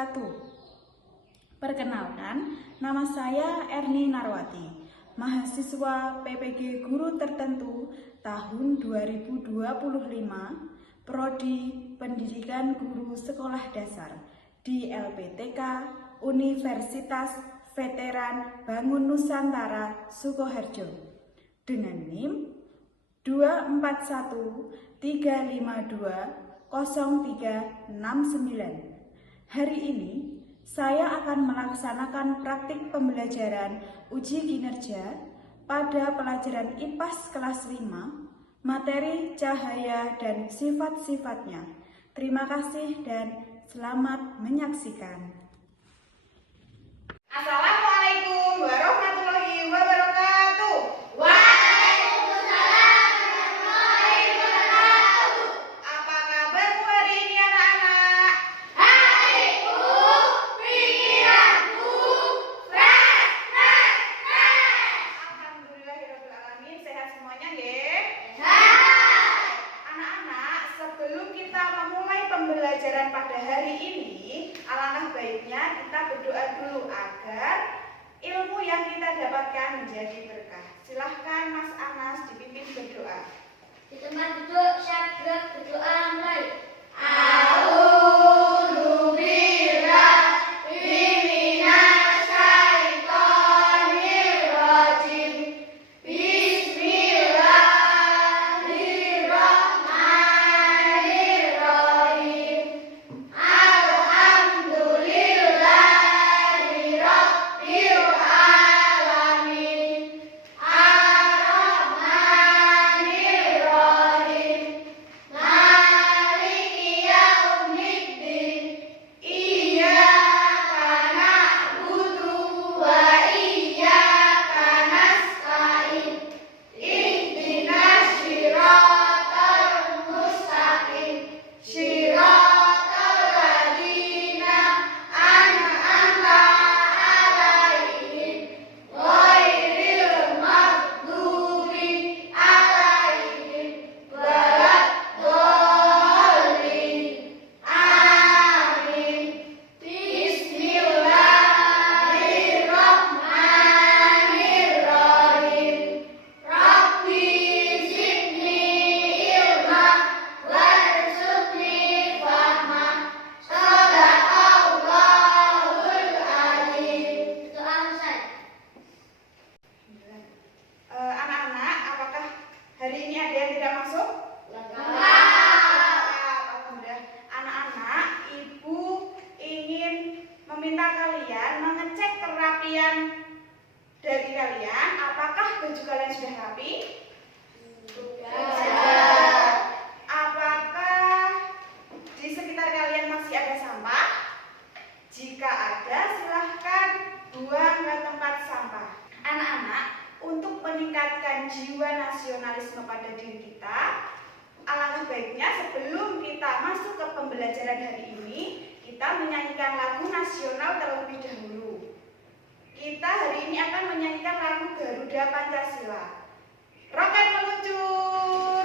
wabarakatuh. Perkenalkan, nama saya Erni Narwati, mahasiswa PPG Guru Tertentu tahun 2025, Prodi Pendidikan Guru Sekolah Dasar di LPTK Universitas Veteran Bangun Nusantara Sukoharjo dengan NIM 241352039. Hari ini saya akan melaksanakan praktik pembelajaran uji kinerja pada pelajaran IPAS kelas 5, materi cahaya dan sifat-sifatnya. Terima kasih dan selamat menyaksikan. Assalamualaikum warahmatullahi wabarakatuh. Apa kabarmu hari ini anak-anak? Alhamdulillahirrahmanirrahim, sehat semuanya nggih? Anak-anak, sebelum kita memulai pembelajaran pada hari ini, alangkah baiknya kita berdoa dulu agar ilmu yang kita dapatkan menjadi berkah. Silahkan Mas Anas dipimpin berdoa. Di tempat duduk, siap gerak berdoa mulai. Anak-anak, apakah hari ini ada yang tidak masuk? Alhamdulillah. Anak-anak, Ibu ingin meminta kalian mengecek kerapian dari kalian. Apakah baju kalian sudah rapi? Sudah. Apakah di sekitar kalian masih ada sampah? Jika ada, silahkan buang ke tempat sampah. Anak-anak, untuk meningkatkan jiwa nasionalisme pada diri kita, alangkah baiknya sebelum kita masuk ke pembelajaran hari ini, kita menyanyikan lagu nasional terlebih dahulu. Kita hari ini akan menyanyikan lagu Garuda Pancasila. Roket meluncur.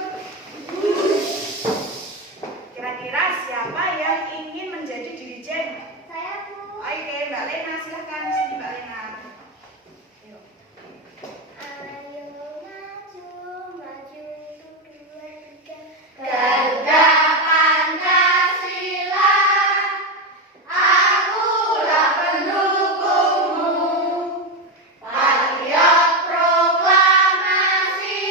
Kira-kira siapa yang ingin menjadi dirijen? Saya, Bu. Oke, Mbak Lena, silahkan di sini Mbak Lena. Ayo. Ayo maju, maju, 1, 2, 3. Garuda Pancasila, akulah pendukungmu. Patriot proklamasi,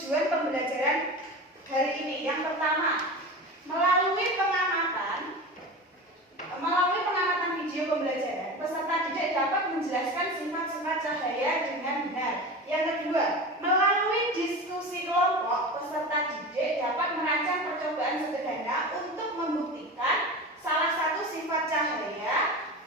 tujuan pembelajaran hari ini. Yang pertama, melalui pengamatan video pembelajaran, peserta didik dapat menjelaskan sifat-sifat cahaya dengan benar. Yang kedua, melalui diskusi kelompok, peserta didik dapat merancang percobaan sederhana untuk membuktikan salah satu sifat cahaya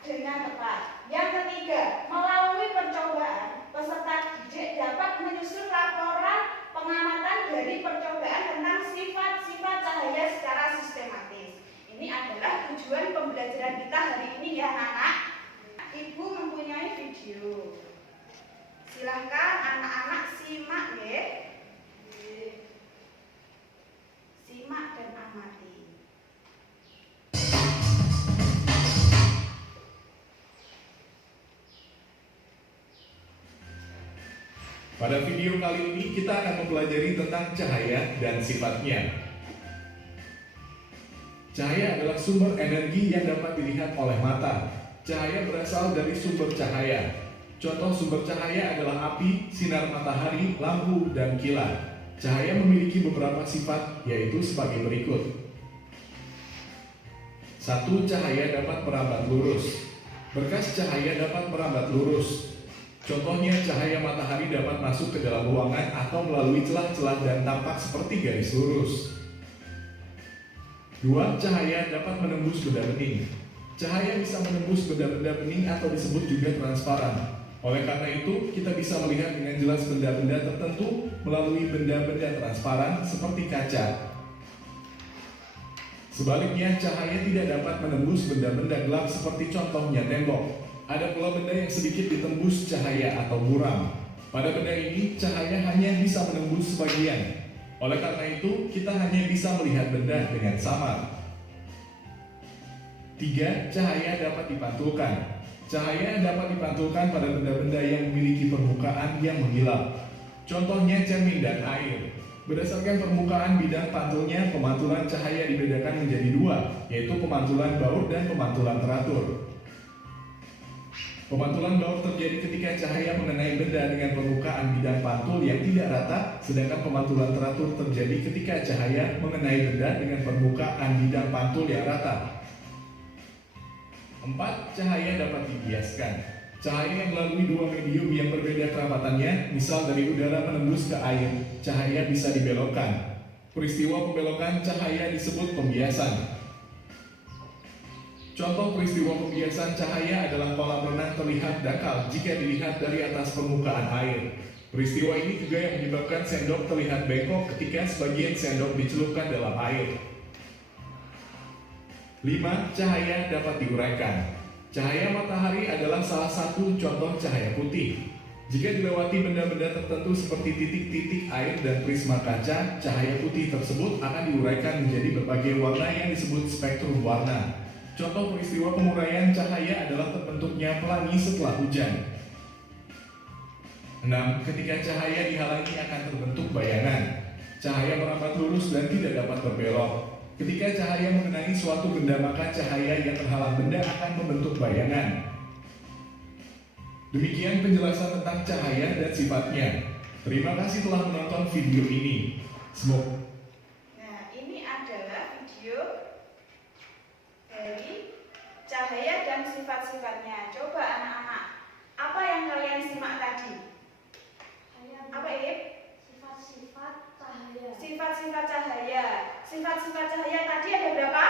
dengan tepat. Yang ketiga, melalui percobaan, peserta didik dapat menyusun laporan pengamatan dari percobaan tentang sifat-sifat cahaya secara sistematis. Ini adalah tujuan pembelajaran kita hari ini ya anak-anak. Ibu mempunyai video. Silahkan anak-anak simak ya. Simak dan amati. Pada video kali ini kita akan mempelajari tentang cahaya dan sifatnya. Cahaya adalah sumber energi yang dapat dilihat oleh mata. Cahaya berasal dari sumber cahaya. Contoh sumber cahaya adalah api, sinar matahari, lampu, dan kilat. Cahaya memiliki beberapa sifat, yaitu sebagai berikut. 1. Cahaya dapat merambat lurus. Berkas cahaya dapat merambat lurus. Contohnya, cahaya matahari dapat masuk ke dalam ruangan atau melalui celah-celah dan tampak seperti garis lurus. 2. Cahaya dapat menembus benda bening. Cahaya bisa menembus benda-benda bening atau disebut juga transparan. Oleh karena itu, kita bisa melihat dengan jelas benda-benda tertentu melalui benda-benda transparan seperti kaca. Sebaliknya, cahaya tidak dapat menembus benda-benda gelap seperti contohnya tembok. Ada pula benda yang sedikit ditembus cahaya atau buram. Pada benda ini, cahaya hanya bisa menembus sebagian. Oleh karena itu, kita hanya bisa melihat benda dengan samar. 3. Cahaya dapat dipantulkan. Cahaya dapat dipantulkan pada benda-benda yang memiliki permukaan yang mengkilap. Contohnya cermin dan air. Berdasarkan permukaan bidang pantulnya, pemantulan cahaya dibedakan menjadi 2, yaitu pemantulan baur dan pemantulan teratur. Pemantulan baur terjadi ketika cahaya mengenai benda dengan permukaan bidang pantul yang tidak rata, sedangkan pemantulan teratur terjadi ketika cahaya mengenai benda dengan permukaan bidang pantul yang rata. 4. Cahaya dapat dibiaskan. Cahaya yang melalui dua medium yang berbeda kerapatannya, misal dari udara menembus ke air, cahaya bisa dibelokkan. Peristiwa pembelokan cahaya disebut pembiasan. Contoh peristiwa pembiasan cahaya adalah kolam renang terlihat dangkal jika dilihat dari atas permukaan air. Peristiwa ini juga yang menyebabkan sendok terlihat bengkok ketika sebagian sendok dicelupkan dalam air. 5. Cahaya dapat diuraikan. Cahaya matahari adalah salah satu contoh cahaya putih. Jika dilewati benda-benda tertentu seperti titik-titik air dan prisma kaca, cahaya putih tersebut akan diuraikan menjadi berbagai warna yang disebut spektrum warna. Contoh peristiwa penguraian cahaya adalah terbentuknya pelangi setelah hujan. 6. Ketika cahaya dihalangi akan terbentuk bayangan. Cahaya merambat lurus dan tidak dapat berbelok. Ketika cahaya mengenai suatu benda, maka cahaya yang terhalang benda akan membentuk bayangan. Demikian penjelasan tentang cahaya dan sifatnya. Terima kasih telah menonton video ini. Semoga. Nah, ini adalah video dari cahaya dan sifat-sifatnya. Coba anak-anak, apa yang kalian simak tadi? Apa ini? Sifat-sifat cahaya. Sifat-sifat cahaya. Sifat-sifat cahaya tadi ada berapa?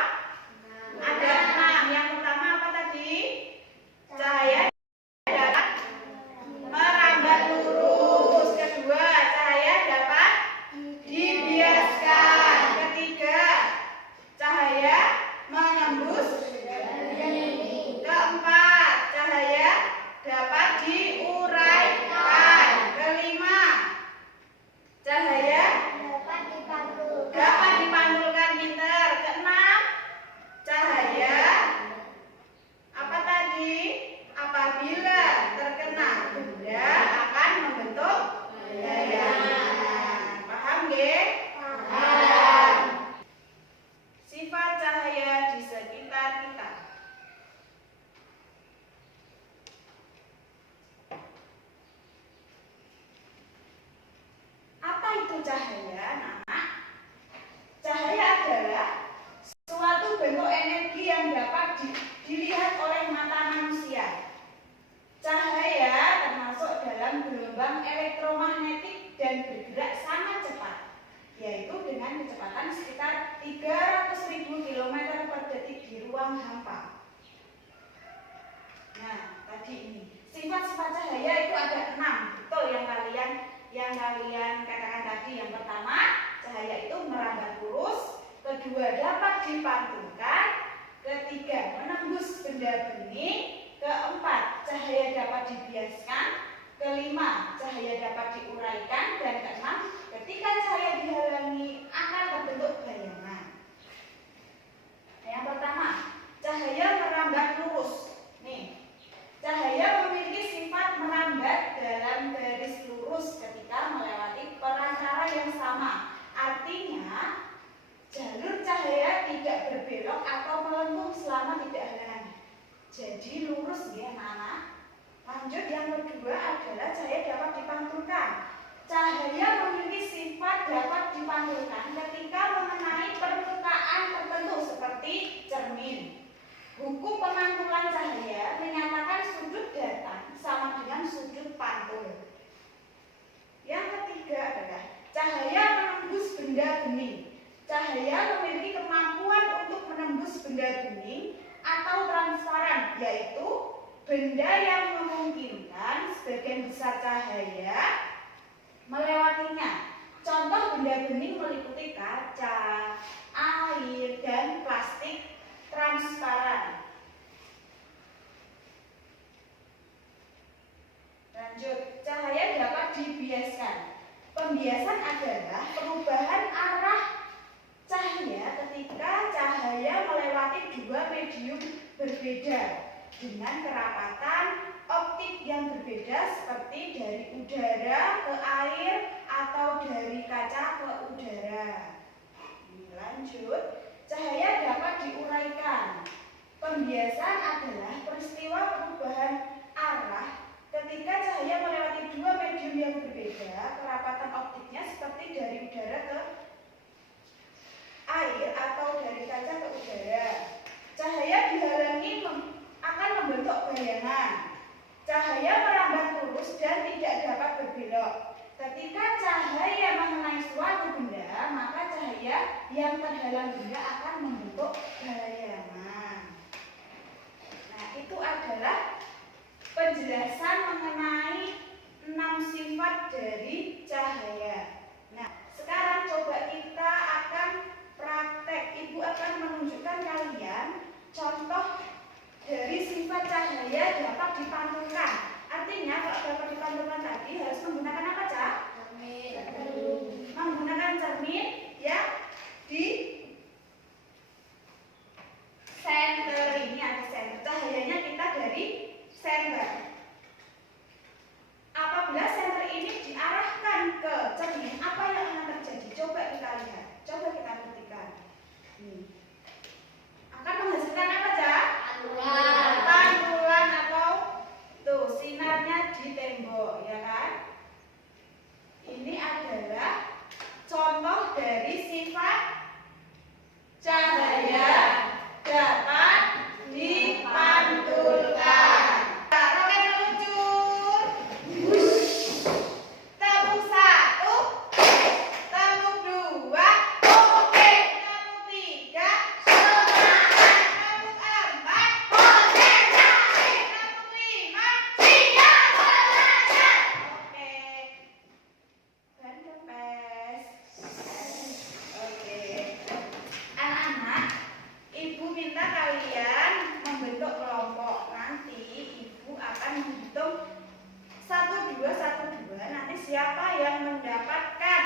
Ada 6. Yang pertama apa tadi? Cahaya dapat merambat lurus. Kedua, cahaya dapat dibiaskan. Ketiga, cahaya menembus. Keempat, cahaya dapat diuraikan. Kelima, cahaya dapat dipantulkan. Pinter. Keenam, ruang hampa. Nah, tadi ini sifat-sifat cahaya itu ada 6, betul yang kalian katakan tadi. Yang pertama, cahaya itu merambat lurus. Kedua, dapat dipantulkan. Ketiga, menembus benda bening. Keempat, cahaya dapat dibiaskan. Kelima, cahaya dapat diuraikan. Dan keenam, ketika cahaya dihalangi akan terbentuk bayangan. Nah, yang pertama, cahaya merambat lurus. Nih, cahaya memiliki sifat merambat dalam garis lurus ketika melewati perantara yang sama. Artinya, jalur cahaya tidak berbelok atau melengkung selama tidak halangan. Jadi lurus ya anak-anak. Lanjut, yang kedua adalah cahaya dapat dipantulkan. Cahaya memiliki sifat dapat dipantulkan ketika mengenai permukaan tertentu seperti cermin. Hukum pemantulan cahaya menyatakan sudut datang sama dengan sudut pantul. Yang ketiga adalah cahaya menembus benda bening. Cahaya memiliki kemampuan untuk menembus benda bening atau transparan, yaitu benda yang memungkinkan sebagian besar cahaya melewatinya. Contoh benda bening meliputi kaca, air, dan plastik transparan. Lanjut, cahaya dapat dibiaskan. Pembiasan adalah perubahan arah cahaya ketika cahaya melewati dua medium berbeda dengan kerapatan optik yang berbeda seperti dari udara ke air atau dari kaca ke udara. Lanjut, cahaya dapat diuraikan. Pembiasan adalah peristiwa perubahan arah ketika cahaya melewati dua medium yang berbeda, kerapatan optiknya seperti dari udara ke air atau dari kaca ke udara. Cahaya dihalangi akan membentuk bayangan. Cahaya merambat lurus dan tidak dapat berbelok. Ketika cahaya mengenai suatu benda, maka cahaya yang terhalang benda akan membentuk bayangan. Nah, itu adalah penjelasan mengenai 6 sifat dari cahaya. Nah, sekarang coba kita akan praktek. Ibu akan menunjukkan kalian contoh dari sifat cahaya dapat dipantulkan. Artinya kalau dapat dipantulkan tadi harus menggunakan apa, Cak? Cermin. Menggunakan cermin yang di center. Ini ada center. Cahayanya kita dari center. Apabila center ini diarahkan ke cermin, apa yang akan terjadi? Coba kita lihat. Coba kita buktikan. Akan menghasilkan apa, Cak? Pantulan atau tuh sinarnya di tembok, ya kan? Ini adalah contoh dari sifat cahaya dapat dipantulkan. Roket meluncur. Tepuk 1, tepuk 2, oke. Tepuk 3, semangat. Tepuk 4, konsentrasi. Tepuk 5, siap belajar. Oke. Dan kempes. Oke. Anak-anak, ibu minta kalian membentuk kelompok. Nanti ibu akan menghitung 1, 2, 1, 2. Nanti siapa yang mendapatkan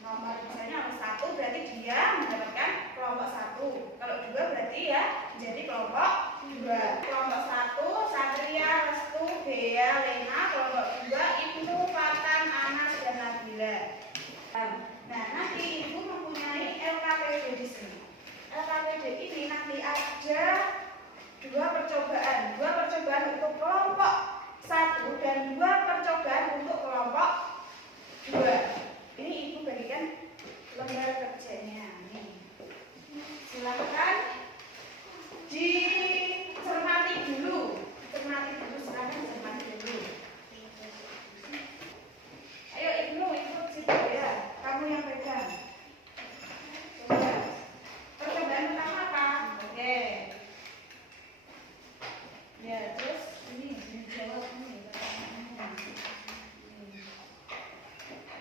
nomor, misalnya nomor 1 berarti dia mendapatkan kelompok 1. Kalau 2 berarti ya jadi kelompok 2. Kelompok 1 Satria, Restu, Bea, Lena. Kelompok 2 Ibnu, Fatan, Anas, dan Nabila. Nah, nanti ibu mempunyai LKPD di sini. LKPD ini nanti ada 2 percobaan untuk kelompok 1 dan 2 percobaan untuk kelompok 2. Ini ibu berikan lembar kerjanya. Nih. Silakan dicermati dulu. Silakan cermati dulu.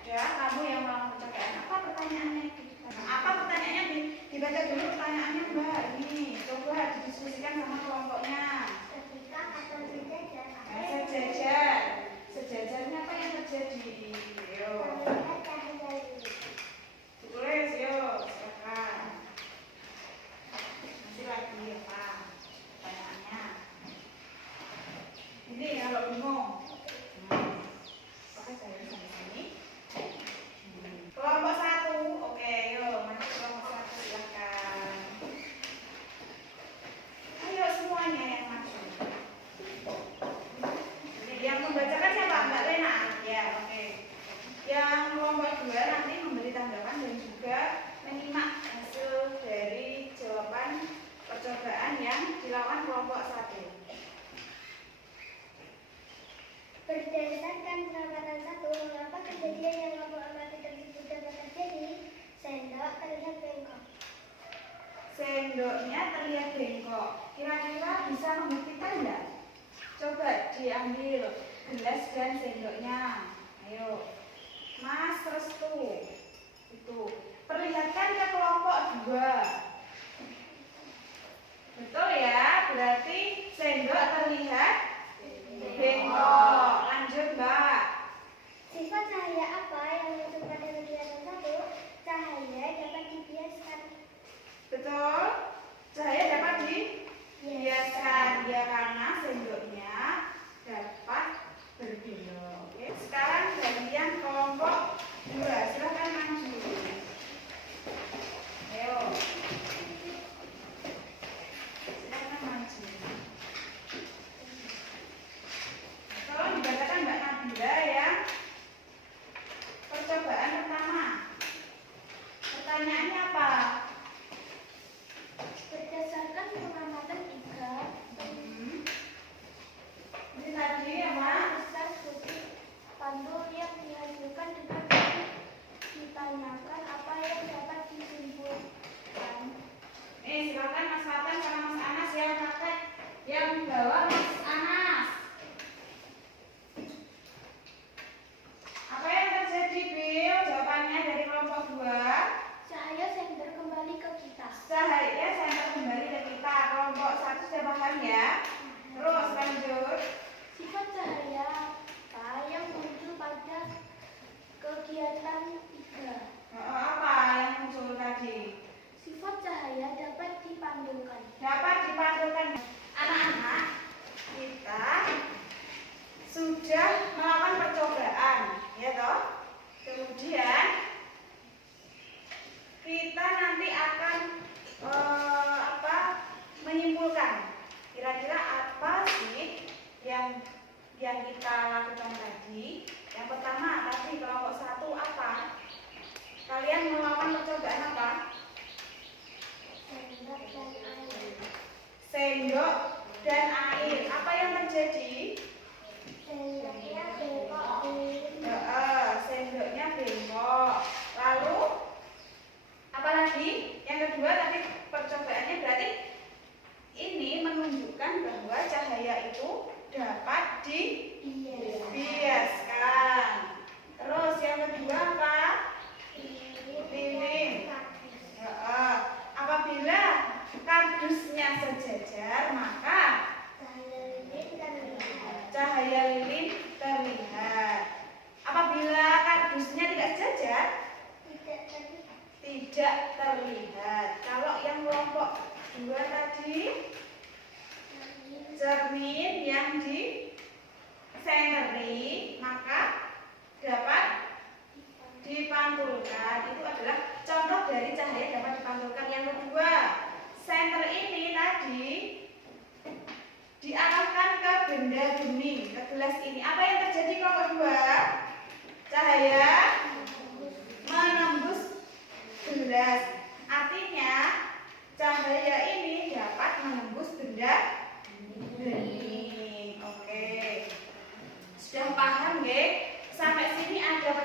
Sudah, kamu yang melakukan percobaan. Apa pertanyaannya? Apa pertanyaannya? Dibaca dulu pertanyaannya, Mbak. Ini, coba didiskusikan sama kelompoknya. Ketika atau sejajar. Sejajar. Sejajarnya apa yang terjadi? Yuk. Terlihat cahaya lilin. Tulis, yuk. Silakan. Nanti lagi apa pertanyaannya? Ini kalau bingung. Oke, saya sampai sini. Kelompok 1. Oke, yuk. Maju kelompok 1, silakan. Ayo semuanya yang maju. Yang membacakan siapa? Mbak Lena? Ya, oke. Yang kelompok 2 nanti memberi tanggapan dan juga menyimak hasil dari jawaban percobaan yang dilakukan kelompok 1. Berdasarkan pengamatan 1, mengapa kejadian yang kelompok amati tersebut dapat terjadi? Sendok terlihat bengkok. Sendoknya terlihat bengkok. Kira-kira bisa membuktikan enggak? Coba diambil gelas dan sendoknya. Ayo. Mas Restu. Itu. Perlihatkan ke kelompok 2. Betul ya? Berarti sendok terlihat bengkok. Lanjut, Mbak. Sifat cahaya apa yang muncul pada kegiatan 1? Cahaya dapat dibiaskan. Betul? Cahaya dapat dibiaskan. Ya, karena sendoknya dapat berbelok. Oke. Sekarang bagian kelompok 2. Silakan maju. Ayo. Silakan maju. Tolong dibacakan Mbak Nabila ya. Percobaan pertama. Pertanyaannya apa? Berdasarkan pengamatan 3, Ini tadi apa? besar putih pantul yang dihasilkan dengan ditanyakan apa yang dapat disimpulkan. Silakan Mas Fatan sama Mas Anas yang praktek. Yang bawa Mas Anas. Apa yang terjadi, Bil? Jawabannya dari kelompok 2. Cahaya senter kembali ke kita. Cahaya senter kembali ke kita. Kelompok 1 sudah paham ya? Terus lanjut. Sifat cahaya apa yang muncul pada kegiatan 3? Apa yang muncul tadi? Sifat cahaya dapat dipantulkan. Dapat dipantulkan. Anak-anak, kita sudah melakukan percobaan, ya toh? Kemudian kita nanti akan menyimpulkan kira-kira apa sih yang kita lakukan tadi. Yang pertama tadi kelompok 1 apa? Kalian melakukan percobaan apa? Sendok dan air. Sendok dan air. Apa yang terjadi? Sendoknya bengkok. Sendoknya bengkok. Lalu apa lagi? Yang kedua tadi percobaannya berarti ini menunjukkan bahwa cahaya itu dapat dibiaskan. Terus yang kedua apa? Lilin. Apabila kardusnya sejajar, maka cahaya lilin terlihat. Apabila kardusnya tidak sejajar, tidak terlihat. Kalau yang kelompok 2 tadi, cermin yang disenteri, maka dapat dipantulkan. Itu adalah contoh dari cahaya dapat dipantulkan. Yang kedua, senter ini tadi diarahkan ke benda bening, ke gelas ini. Apa yang terjadi kelompok 2? Cahaya menembus gelas. Artinya cahaya ini dapat menembus benda bening. Oke. Sudah paham nggih? Sampai sini ada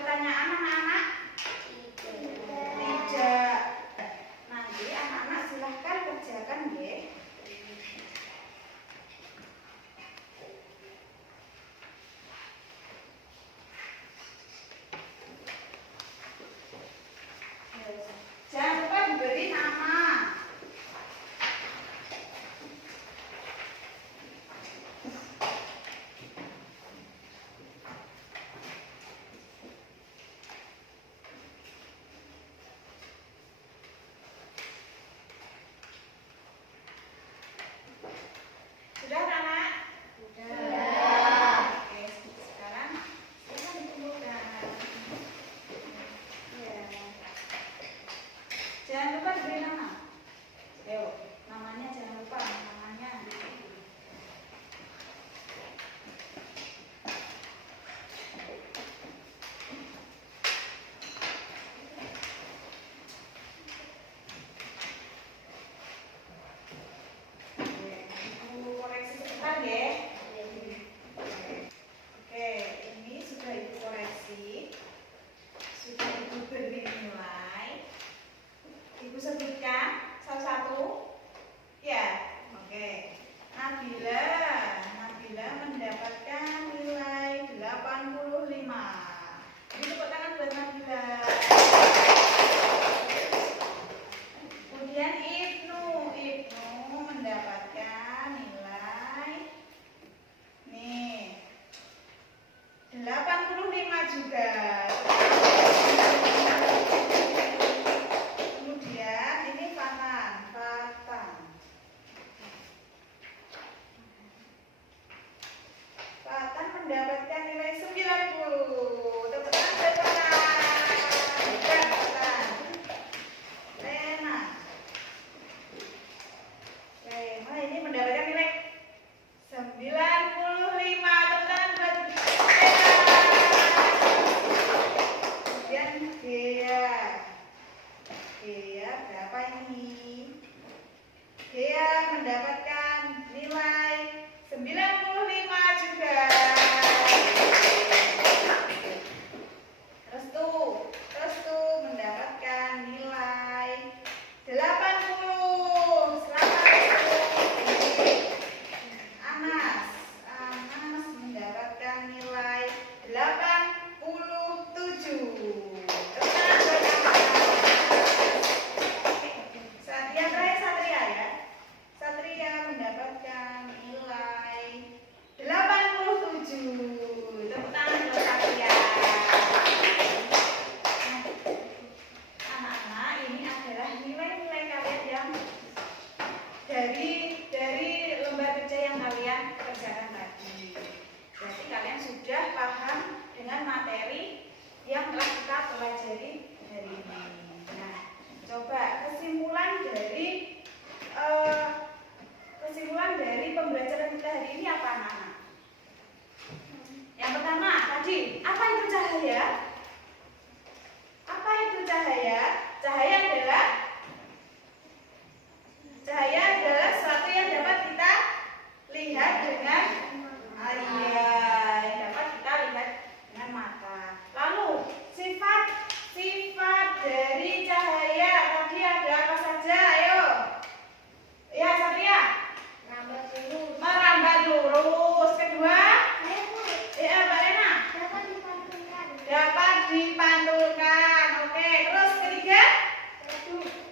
dipantulkan. Oke, terus ketiga.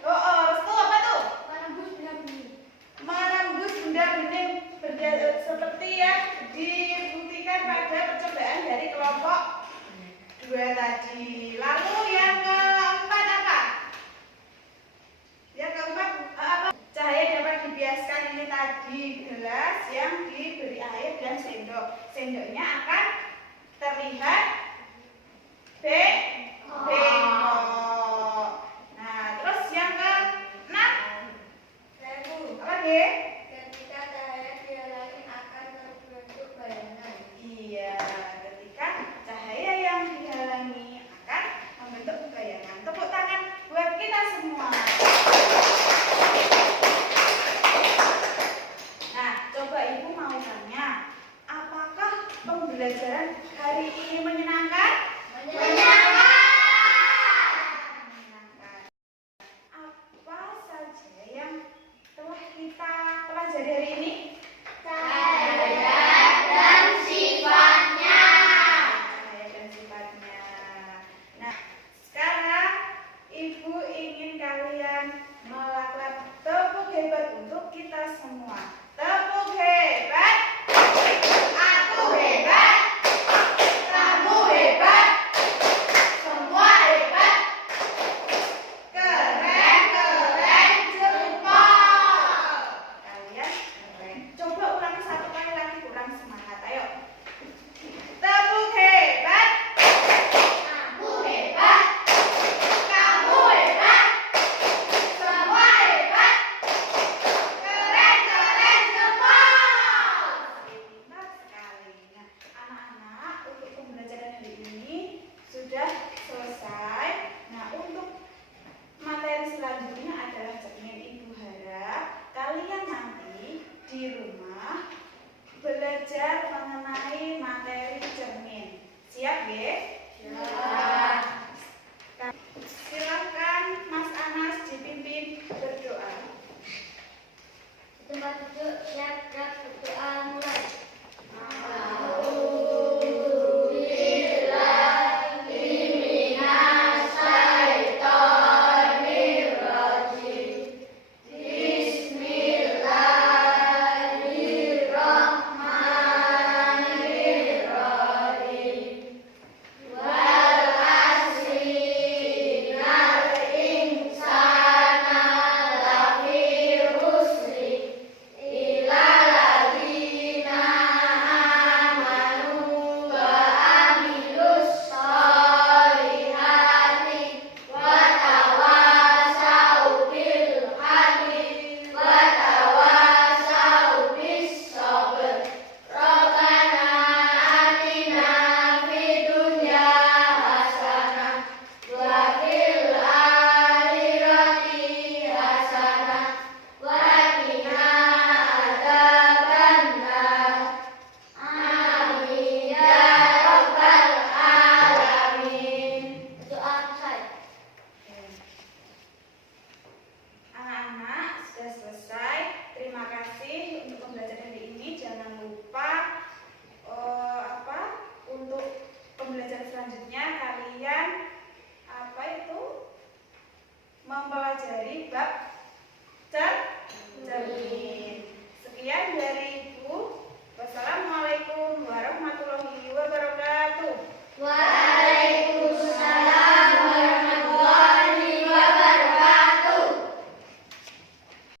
Restu apa tuh? Menembus benda bening seperti yang dibuktikan pada percobaan dari kelompok 2 tadi. Lalu yang keempat apa? Yang keempat apa? Cahaya dapat dibiaskan, ini tadi gelas yang diberi air dan sendok. Sendoknya akan terlihat bengkok. Nah, terus yang keenam apa deh? Ketika cahaya dihalangi akan terbentuk bayangan. Iya, ketika cahaya yang dihalangi akan membentuk bayangan. Tepuk tangan buat kita semua. Nah, coba Ibu mau tanya, apakah pembelajaran hari ini menyenangkan? Menyenangkan. Apa saja yang telah kita pelajari hari ini? Cahaya dan sifatnya. Cahaya dan sifatnya. Nah, sekarang Ibu ingin kalian melakukan tepuk hebat untuk kita semua. Tepuk hebat. Aku hebat. Kamu hebat. Semua hebat. Keren, keren, jempol. Kalian keren. Coba ulangi satu kali lagi, kurang semangat. Ayo. Tepuk hebat. Aku hebat. Kamu hebat. Semua hebat. Keren, keren, jempol. Pintar sekali. Nah, anak-anak, untuk pembelajaran hari ini sudah selesai. Nah, untuk materi selanjutnya adalah cermin. Ibu harap kalian nanti di rumah belajar mengenai materi cermin. Siap, ya? Siap. Silakan Mas Anas dipimpin berdoa. Di tempat duduk, siap, gerak, berdoa, mulai. Anak-anak sudah selesai. Terima kasih untuk pembelajaran hari ini. Jangan lupa untuk pembelajaran selanjutnya kalian mempelajari bab